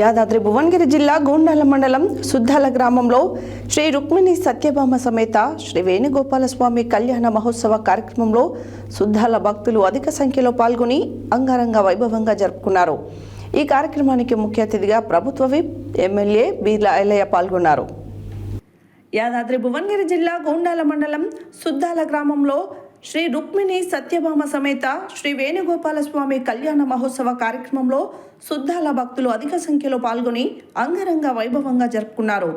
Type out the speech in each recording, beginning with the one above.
యాదాద్రి భువనగిరి జిల్లా గూండాల మండలం సుద్దాల గ్రామంలో శ్రీ రుక్మిణి సత్యభామ సమేత శ్రీ వేణుగోపాలస్వామి కళ్యాణ మహోత్సవ కార్యక్రమంలో సుద్దాల భక్తులు అధిక సంఖ్యలో పాల్గొని అంగరంగ వైభవంగా జరుపుకున్నారు. ఈ కార్యక్రమానికి ముఖ్య అతిథిగా ప్రభుత్వ విప్ ఎమ్మెల్యే బీర్ల ఐలయ్య పాల్గొన్నారు. యాదాద్రి భువనగిరి జిల్లా గూండాల మండలం సుద్దాల గ్రామంలో శ్రీ రుక్మిణి సత్యభామ సమేత శ్రీ వేణుగోపాలస్వామి కళ్యాణ మహోత్సవ కార్యక్రమంలో సుద్దాల భక్తులు అధిక సంఖ్యలో పాల్గొని అంగరంగ వైభవంగా జరుపుకున్నారు.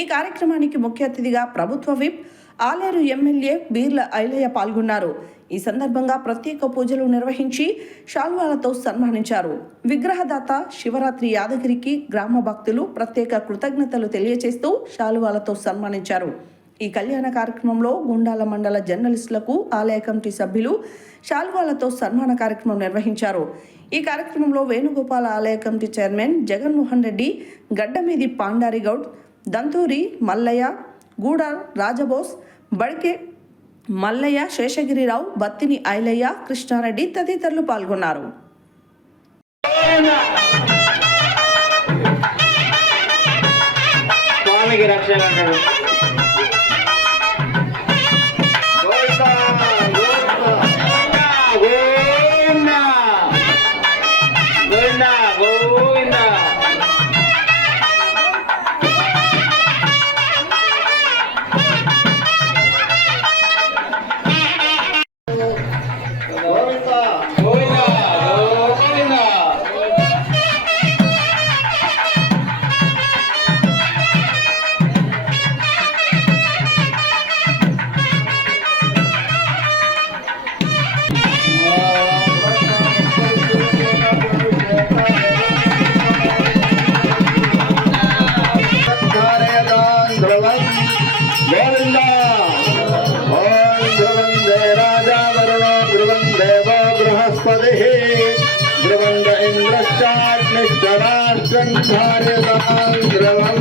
ఈ కార్యక్రమానికి ముఖ్య అతిథిగా ప్రభుత్వ విప్ ఆలేరు ఎమ్మెల్యే బీర్ల ఐలయ్య పాల్గొన్నారు. ఈ సందర్భంగా ప్రత్యేక పూజలు నిర్వహించి శాల్వాలతో సన్మానించారు. విగ్రహదాత శివరాత్రి యాదగిరికి గ్రామ భక్తులు ప్రత్యేక కృతజ్ఞతలు తెలియజేస్తూ శాల్వాలతో సన్మానించారు. ఈ కళ్యాణ కార్యక్రమంలో గుండాల మండల జర్నలిస్టులకు ఆలయ కమిటీ సభ్యులు శాల్వాలతో సన్మాన కార్యక్రమం నిర్వహించారు. ఈ కార్యక్రమంలో వేణుగోపాల ఆలయ కమిటీ చైర్మన్ జగన్మోహన్ రెడ్డి, గడ్డమీది పాండారి గౌడ్, దంతూరి మల్లయ్య, గూడ రాజబోస్, బడికే మల్లయ్య, శేషగిరిరావు, బత్తిని ఐలయ్య, కృష్ణారెడ్డి తదితరులు పాల్గొన్నారు. ధ్రువంద ఇంద్రశ్చాగ్నిశ్చరాష్ట్రం ధారయతాం ధ్రువం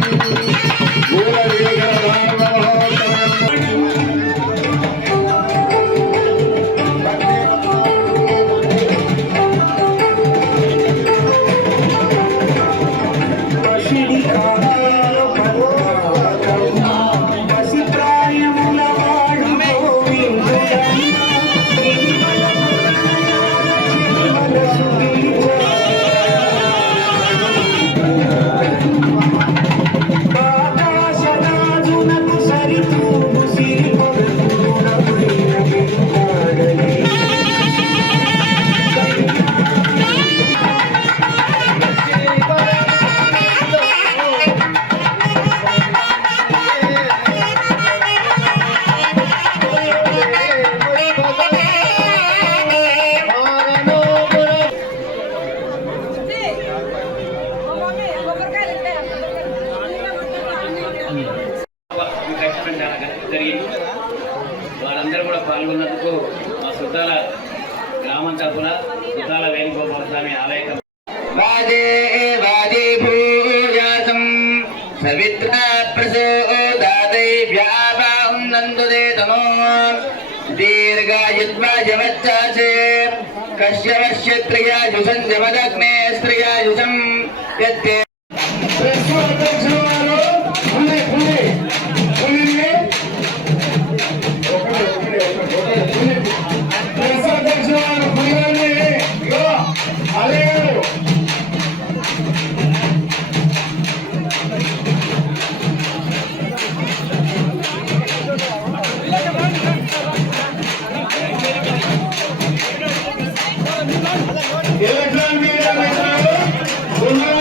వాళ్ళందరూ కూడా పాల్గొన్నందుకు మా సుద్దాల గ్రామం తరఫున సుద్దాల వేణుగోపాలస్వామి ఆలయ సవిత్రా ప్రసోదాదై వ్యాపాం నందుదే తమో దీర్ఘాయుద్వాజవచ్చాసే కశ్యవశ్య త్రియాయుషం జమదగ్నే స్త్రియాయుషం యత్తే ఎలక్ట్రానిక్ మీడియా